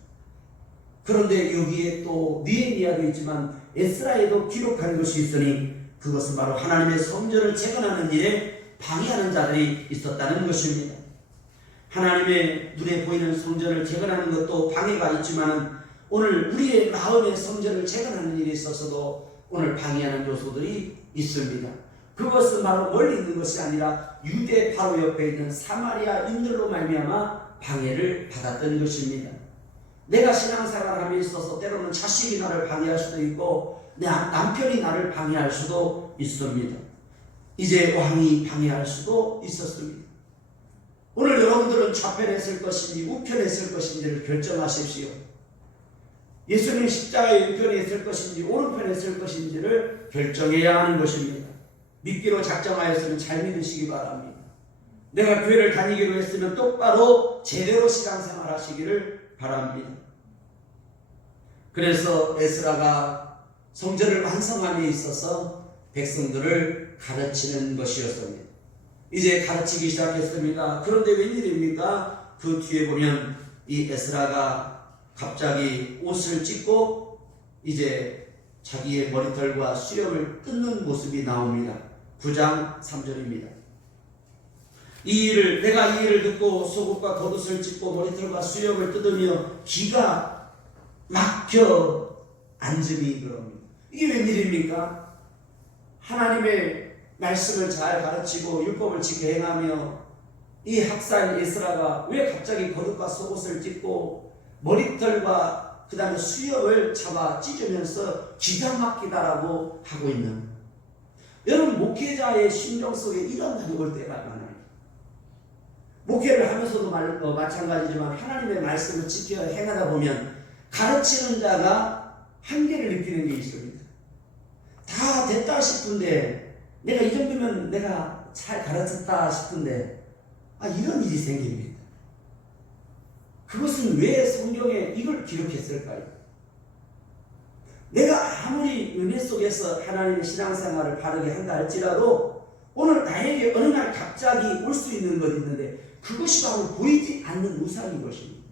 그런데 여기에 또 느헤미야도 있지만 에스라에도 기록한 것이 있으니 그것은 바로 하나님의 성전을 재건하는 일에 방해하는 자들이 있었다는 것입니다. 하나님의 눈에 보이는 성전을 재건하는 것도 방해가 있지만 오늘 우리의 마음의 성전을 재건하는 일에 있어서도 오늘 방해하는 요소들이 있습니다. 그것은 바로 멀리 있는 것이 아니라 유대 바로 옆에 있는 사마리아인들로 말미암아 방해를 받았던 것입니다. 내가 신앙생활을 함에 있어서 때로는 자식이 나를 방해할 수도 있고 내 남편이 나를 방해할 수도 있습니다. 이제 왕이 방해할 수도 있었습니다. 오늘 여러분들은 좌편에 쓸 것인지 우편에 쓸 것인지를 결정하십시오. 예수님 십자가의 왼편에 쓸 것인지 오른편에 쓸 것인지를 결정해야 하는 것입니다. 믿기로 작정하였으면 잘 믿으시기 바랍니다. 내가 교회를 다니기로 했으면 똑바로 제대로 신앙생활 하시기를 바랍니다. 그래서 에스라가 성전을 완성함에 있어서 백성들을 가르치는 것이었습니다. 이제 가르치기 시작했습니다. 그런데 웬일입니까? 그 뒤에 보면 이 에스라가 갑자기 옷을 찢고 이제 자기의 머리털과 수염을 뜯는 모습이 나옵니다. 9장 3절입니다. 내가 이 일을 듣고 속옷과 겉옷을 찢고 머리털과 수염을 뜯으며 기가 막혀 앉음이 그럽니다. 이게 웬일입니까? 하나님의 말씀을 잘 가르치고 율법을 지켜 행하며 이 학살 에스라가 왜 갑자기 겉옷과 속옷을 찢고 머리털과 그 다음에 수염을 잡아 찢으면서 기가 막히다라고 하고 있는, 여러분 목회자의 심정 속에 이런 말이 올 때가 많아요. 목회를 하면서도 마찬가지지만 하나님의 말씀을 지켜 행하다 보면 가르치는 자가 한계를 느끼는 게 있습니다. 다 됐다 싶은데 내가 이 정도면 내가 잘 가르쳤다 싶은데 이런 일이 생깁니다. 그것은 왜 성경에 이걸 기록했을까요? 내가 아무리 은혜 속에서 하나님의 신앙생활을 바르게 한다 할지라도 오늘 나에게 어느 날 갑자기 올 수 있는 것이 있는데 그것이 바로 보이지 않는 우상인 것입니다.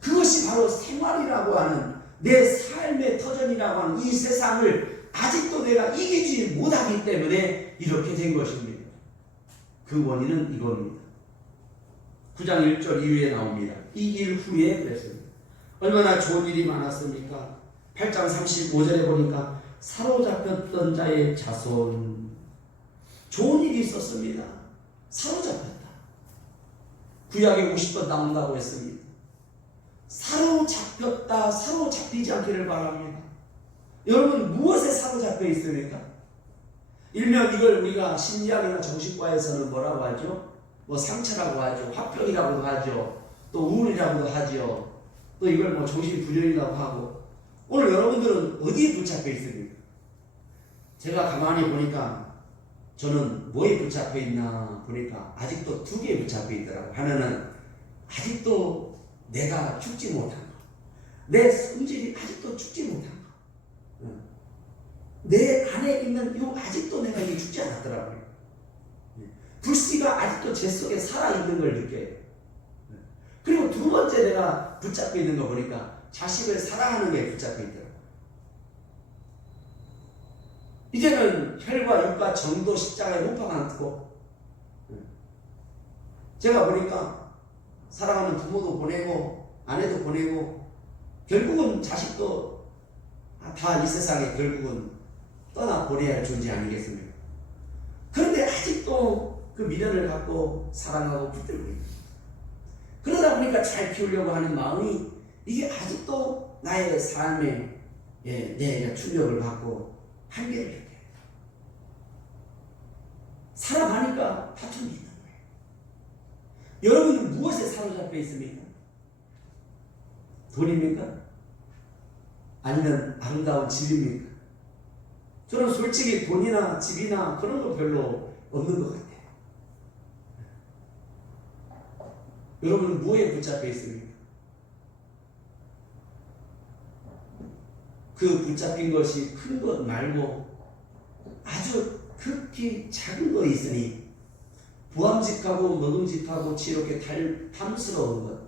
그것이 바로 생활이라고 하는 내 삶의 터전이라고 하는 이 세상을 아직도 내가 이기지 못하기 때문에 이렇게 된 것입니다. 그 원인은 이겁니다. 9장 1절 이후에 나옵니다. 이 일 후에 그랬습니다. 얼마나 좋은 일이 많았습니까? 8장 35절에 보니까 사로잡혔던 자의 자손, 좋은 일이 있었습니다. 사로잡혔다. 구약에 50번 나온다고 했습니다. 사로잡혔다, 사로잡히지 않기를 바랍니다. 여러분 무엇에 사로잡혀 있습니까? 일명 이걸 우리가 심리학이나 정신과에서는 뭐라고 하죠? 상처라고 하죠. 화병이라고도 하죠. 또 우울이라고도 하지요. 또 이걸 뭐 정신분열이라고 하고. 오늘 여러분들은 어디에 붙잡혀 있습니까? 제가 가만히 보니까 저는 뭐에 붙잡혀 있나 보니까 아직도 두 개에 붙잡혀 있더라고. 하나는 아직도 내가 죽지 못한 거. 내 성질이 아직도 죽지 못한 거. 내 안에 있는 요 아직도 내가 이게 죽지 않았더라고요. 불씨가 아직도 제 속에 살아있는 걸 느껴요. 그리고 두 번째 내가 붙잡혀 있는 거 보니까 자식을 사랑하는 게 붙잡혀 있더라고요. 이제는 혈과 육과 정도 십자가에 못 박아놓고 제가 보니까 사랑하는 부모도 보내고 아내도 보내고 결국은 자식도 다 이 세상에 결국은 떠나보내야 할 존재 아니겠습니까? 그런데 아직도 그 미련을 갖고 사랑하고 붙들고 있는 그러다 보니까 잘 키우려고 하는 마음이 이게 아직도 나의 삶에 내 충격을 받고 한계를 느껴요. 살아가니까 다툼이 있는 거예요. 여러분은 무엇에 사로잡혀 있습니까? 돈입니까? 아니면 아름다운 집입니까? 저는 솔직히 돈이나 집이나 그런 거 별로 없는 것 같아요. 여러분은 무엇에 붙잡혀 있습니까? 그 붙잡힌 것이 큰 것 말고 아주 극히 작은 거 있으니 부함직하고 먹음직하고 지렇게 탐스러운 것,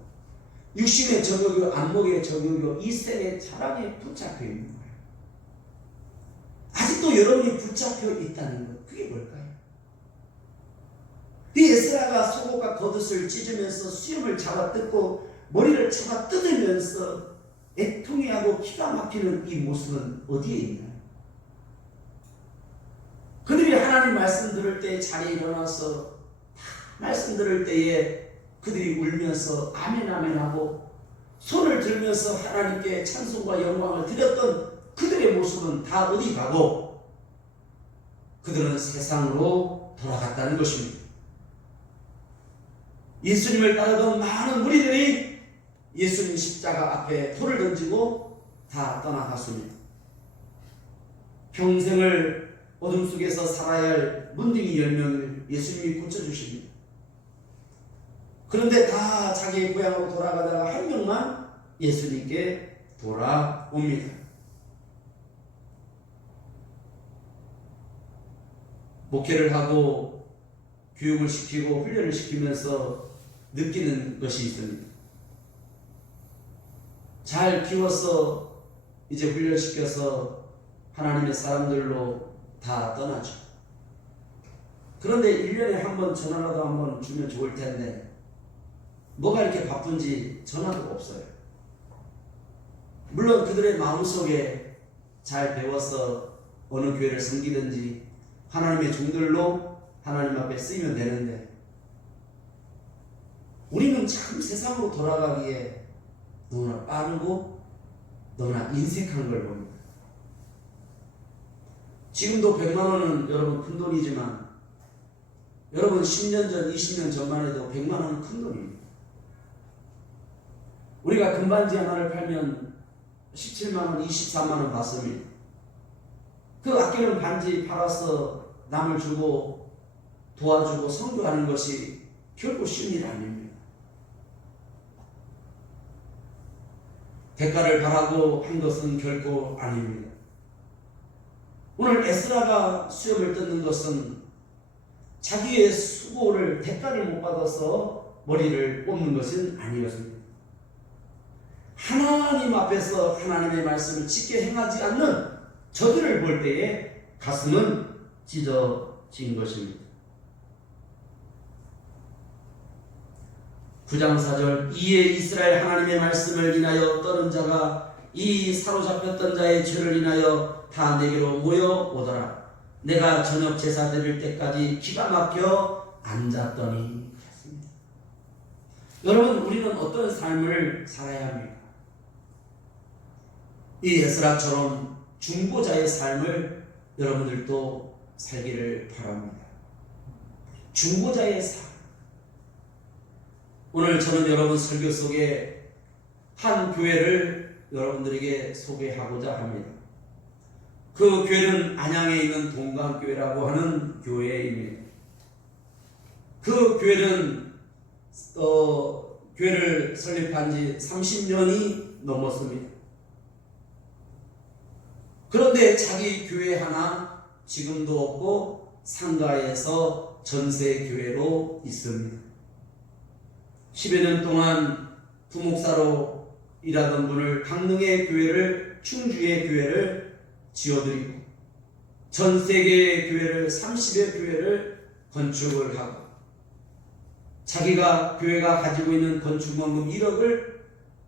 육신의 정욕이요 안목의 정욕이요 이 셈의 자랑에 붙잡혀 있는 거예요. 아직도 여러분이 붙잡혀 있다는 것, 그게 뭘까요? 이 에스라가 속옷과 겉옷을 찢으면서 수염을 잡아 뜯고 머리를 잡아 뜯으면서 애통해하고 기가 막히는 이 모습은 어디에 있나요? 그들이 하나님 말씀 들을 때 자리에 일어나서 말씀 들을 때에 그들이 울면서 아멘 아멘 하고 손을 들면서 하나님께 찬송과 영광을 드렸던 그들의 모습은 다 어디 가고 그들은 세상으로 돌아갔다는 것입니다. 예수님을 따르던 많은 무리들이 예수님 십자가 앞에 돌을 던지고 다 떠나갔습니다. 평생을 어둠 속에서 살아야 할 문둥이 10명을 예수님이 고쳐주십니다. 그런데 다 자기의 고향으로 돌아가다가 한 명만 예수님께 돌아옵니다. 목회를 하고 교육을 시키고 훈련을 시키면서 느끼는 것이 있습니다. 잘 키워서 이제 훈련시켜서 하나님의 사람들로 다 떠나죠. 그런데 1년에 한 번 전화라도 한 번 주면 좋을 텐데 뭐가 이렇게 바쁜지 전화도 없어요. 물론 그들의 마음속에 잘 배워서 어느 교회를 섬기든지 하나님의 종들로 하나님 앞에 쓰이면 되는데 우리는 참 세상으로 돌아가기에 너무나 빠르고 너무나 인색한 걸 봅니다. 지금도 100만 원은 여러분 큰 돈이지만 여러분 10년 전, 20년 전만 해도 100만 원은 큰 돈입니다. 우리가 금반지 하나를 팔면 17만 원, 24만 원 받습니다. 그 아끼는 반지 팔아서 남을 주고 도와주고 선교하는 것이 결코 쉬운 일 아닙니다. 대가를 바라고 한 것은 결코 아닙니다. 오늘 에스라가 수염을 뜯는 것은 자기의 수고를 대가를 못 받아서 머리를 뽑는 것은 아니었습니다. 하나님 앞에서 하나님의 말씀을 지켜 행하지 않는 저들을 볼 때에 가슴은 찢어진 것입니다. 9장 4절 이에 이스라엘 하나님의 말씀을 인하여 떠는 자가 이 사로잡혔던 자의 죄를 인하여 다 내게로 모여오더라. 내가 저녁 제사 드릴 때까지 기가 막혀 앉았더니 했습니다. 여러분 우리는 어떤 삶을 살아야 합니까? 이 에스라처럼 중보자의 삶을 여러분들도 살기를 바랍니다. 중보자의 삶. 오늘 저는 여러분 설교 속에 한 교회를 여러분들에게 소개하고자 합니다. 그 교회는 안양에 있는 동강교회라고 하는 교회입니다. 그 교회는 교회를 설립한 지 30년이 넘었습니다. 그런데 자기 교회 하나 지금도 없고 상가에서 전세 교회로 있습니다. 10여 년 동안 부목사로 일하던 분을 강릉의 교회를, 충주의 교회를 지어드리고 전 세계의 교회를 30여 교회를 건축을 하고 자기가 교회가 가지고 있는 건축원금 1억을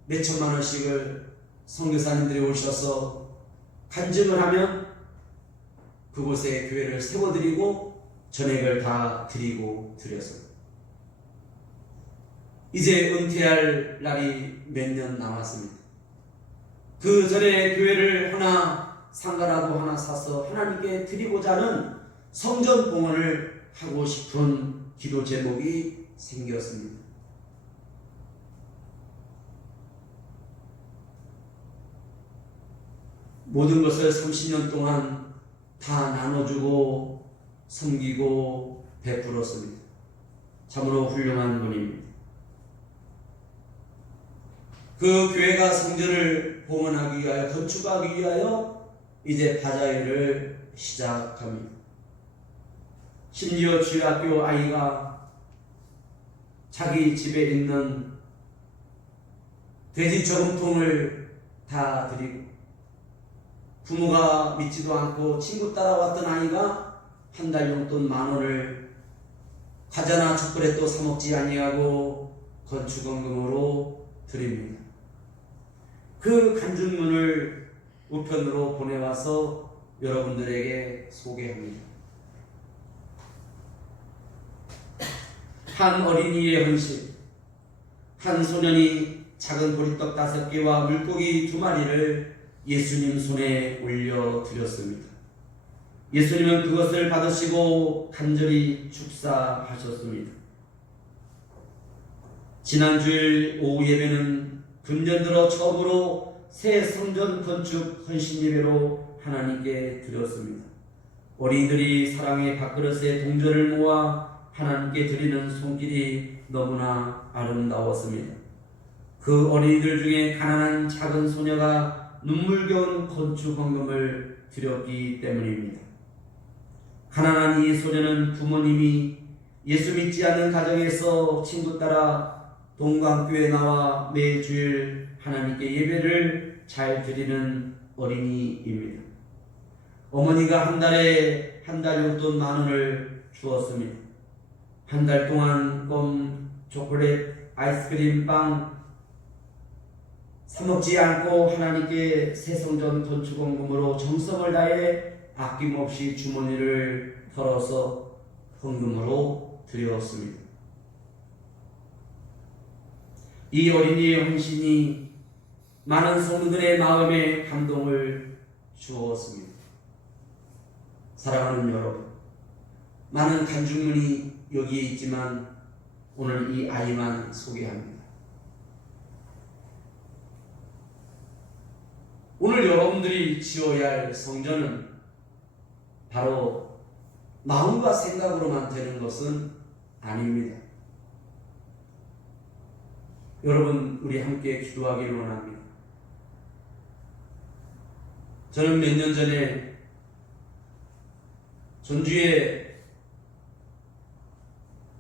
몇 천만 원씩을 선교사님들이 오셔서 간증을 하면 그곳에 교회를 세워드리고 전액을 다 드렸습니다. 이제 은퇴할 날이 몇 년 남았습니다. 그 전에 교회를 하나, 상가라도 하나 사서 하나님께 드리고자 하는 성전 봉헌을 하고 싶은 기도 제목이 생겼습니다. 모든 것을 30년 동안 다 나눠주고 섬기고 베풀었습니다. 참으로 훌륭한 분입니다. 그 교회가 성전을 봉헌하기 위하여, 건축하기 위하여 이제 바자회를 시작합니다. 심지어 주일학교 아이가 자기 집에 있는 돼지 저금통을 다 드리고, 부모가 믿지도 않고 친구 따라왔던 아이가 한 달 용돈 10,000원을 과자나 초콜릿도 사 먹지 아니하고 건축원금으로 드립니다. 그 간증문을 우편으로 보내와서 여러분들에게 소개합니다. 한 어린이의 헌신, 한 소년이 작은 보리떡 5개와 물고기 2마리를 예수님 손에 올려드렸습니다. 예수님은 그것을 받으시고 간절히 축사하셨습니다. 지난 주일 오후 예배는 금년 들어 처음으로 새 성전 건축 헌신 예배로 하나님께 드렸습니다. 어린이들이 사랑의 밥그릇에 동전을 모아 하나님께 드리는 손길이 너무나 아름다웠습니다. 그 어린이들 중에 가난한 작은 소녀가 눈물겨운 건축원금을 드렸기 때문입니다. 가난한 이 소녀는 부모님이 예수 믿지 않는 가정에서 친구 따라 동강교회 나와 매주일 하나님께 예배를 잘 드리는 어린이입니다. 어머니가 한 달 용돈 10,000원을 주었습니다. 한 달 동안 껌, 초콜릿, 아이스크림, 빵 사먹지 않고 하나님께 새성전 건축원금으로 정성을 다해 아낌없이 주머니를 털어서 헌금으로 드렸습니다. 이 어린이의 헌신이 많은 성도들의 마음에 감동을 주었습니다. 사랑하는 여러분, 많은 간증문이 여기에 있지만 오늘 이 아이만 소개합니다. 오늘 여러분들이 지어야 할 성전은 바로 마음과 생각으로만 되는 것은 아닙니다. 여러분, 우리 함께 기도하기를 원합니다. 저는 몇 년 전에 전주의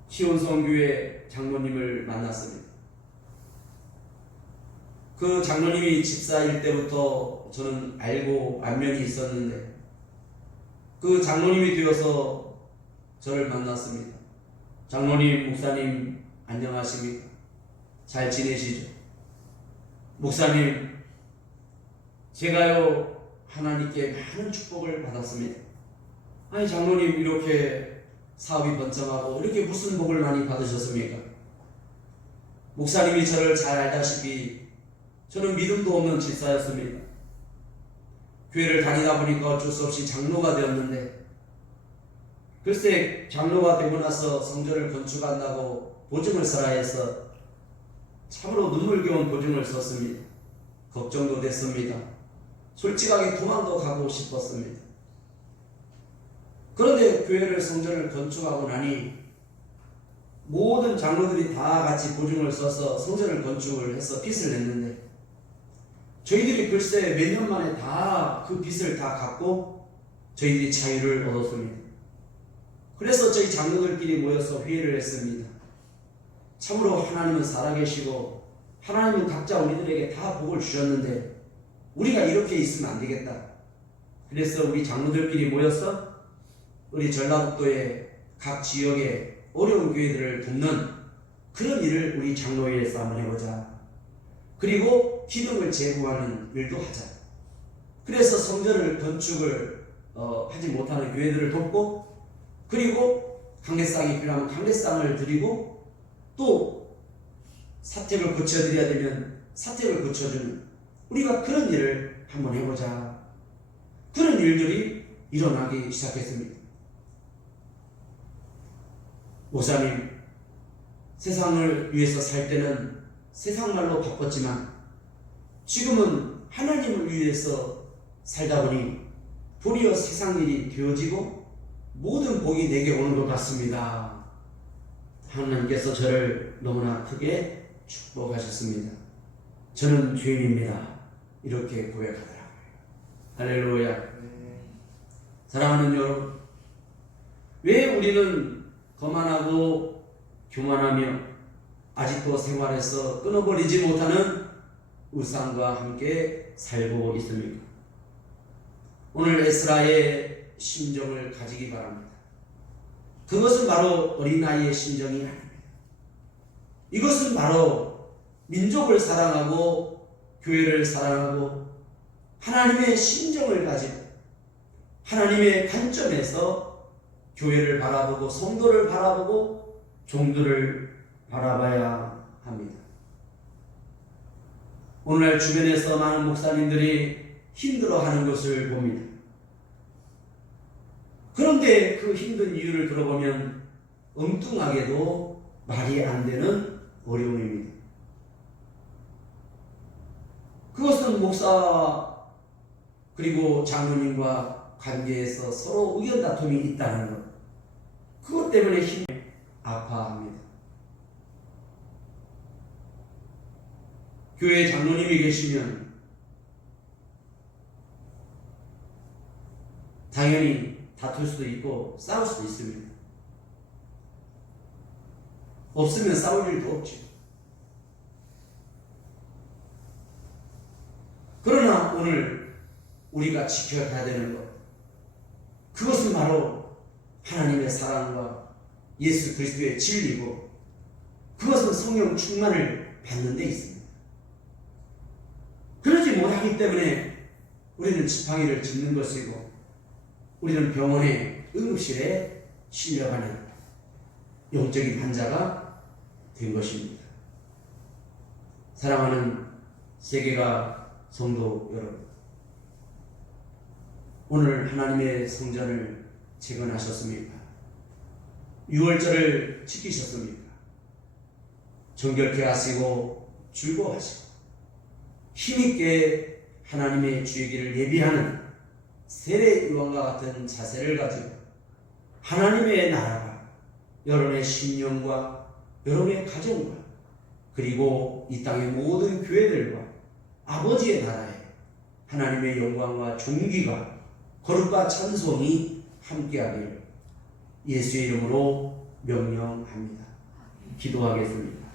시온성교회 장로님을 만났습니다. 그 장로님이 집사일 때부터 저는 알고 안면이 있었는데 그 장로님이 되어서 저를 만났습니다. 장로님, 목사님 안녕하십니까? 잘 지내시죠? 목사님, 제가요 하나님께 많은 축복을 받았습니다. 아니 장로님, 이렇게 사업이 번창하고 이렇게 무슨 복을 많이 받으셨습니까? 목사님이 저를 잘 알다시피 저는 믿음도 없는 집사였습니다. 교회를 다니다 보니까 어쩔 수 없이 장로가 되었는데, 글쎄 장로가 되고 나서 성전을 건축한다고 보증을 서라 해서 참으로 눈물겨운 보증을 썼습니다. 걱정도 됐습니다. 솔직하게 도망도 가고 싶었습니다. 그런데 교회를 성전을 건축하고 나니 모든 장로들이 다 같이 보증을 써서 성전을 건축을 해서 빚을 냈는데 저희들이 글쎄 몇 년 만에 다 그 빚을 다 갚고 저희들이 자유를 얻었습니다. 그래서 저희 장로들끼리 모여서 회의를 했습니다. 참으로 하나님은 살아계시고 하나님은 각자 우리들에게 다 복을 주셨는데 우리가 이렇게 있으면 안 되겠다. 그래서 우리 장로들끼리 모여서 우리 전라북도의 각 지역의 어려운 교회들을 돕는 그런 일을 우리 장로회에서 한번 해보자. 그리고 기둥을 제공하는 일도 하자. 그래서 성전을 건축을 하지 못하는 교회들을 돕고, 그리고 강례상이 필요하면 강례상을 드리고, 또 사택을 고쳐드려야 되면 사택을 고쳐주는, 우리가 그런 일을 한번 해보자. 그런 일들이 일어나기 시작했습니다. 목사님, 세상을 위해서 살 때는 세상 말로 바빴지만 지금은 하나님을 위해서 살다 보니 도리어 세상 일이 되어지고 모든 복이 내게 오는 것 같습니다. 하나님께서 저를 너무나 크게 축복하셨습니다. 저는 죄인입니다. 이렇게 고백하더라고요. 할렐루야. 사랑하는 여러분, 왜 우리는 거만하고 교만하며 아직도 생활에서 끊어버리지 못하는 우상과 함께 살고 있습니까? 오늘 에스라의 심정을 가지기 바랍니다. 그것은 바로 어린아이의 심정이 아닙니다. 이것은 바로 민족을 사랑하고 교회를 사랑하고 하나님의 심정을 가지고 하나님의 관점에서 교회를 바라보고 성도를 바라보고 종들을 바라봐야 합니다. 오늘날 주변에서 많은 목사님들이 힘들어하는 것을 봅니다. 그런데 그 힘든 이유를 들어보면 엉뚱하게도 말이 안 되는 어려움입니다. 그것은 목사 그리고 장로님과 관계에서 서로 의견 다툼이 있다는 것, 그것 때문에 힘이 아파합니다. 교회 장로님이 계시면 당연히 다툴 수도 있고 싸울 수도 있습니다. 없으면 싸울 일도 없죠. 그러나 오늘 우리가 지켜야 되는 것, 그것은 바로 하나님의 사랑과 예수 그리스도의 진리고, 그것은 성령 충만을 받는 데 있습니다. 그러지 못하기 때문에 우리는 지팡이를 짚는 것이고 우리는 병원의 응급실에 실려가는 영적인 환자가 된 것입니다. 사랑하는 세계가 성도 여러분, 오늘 하나님의 성전을 재건하셨습니까? 유월절을 지키셨습니까? 정결케 하시고 즐거워하시고 힘있게 하나님의 주의기를 예비하는 세례요한과 같은 자세를 가지고 하나님의 나라가 여러분의 신령과 여러분의 가정과 그리고 이 땅의 모든 교회들과 아버지의 나라에 하나님의 영광과 존귀가 거룩과 찬송이 함께하기를 예수의 이름으로 명령합니다. 기도하겠습니다.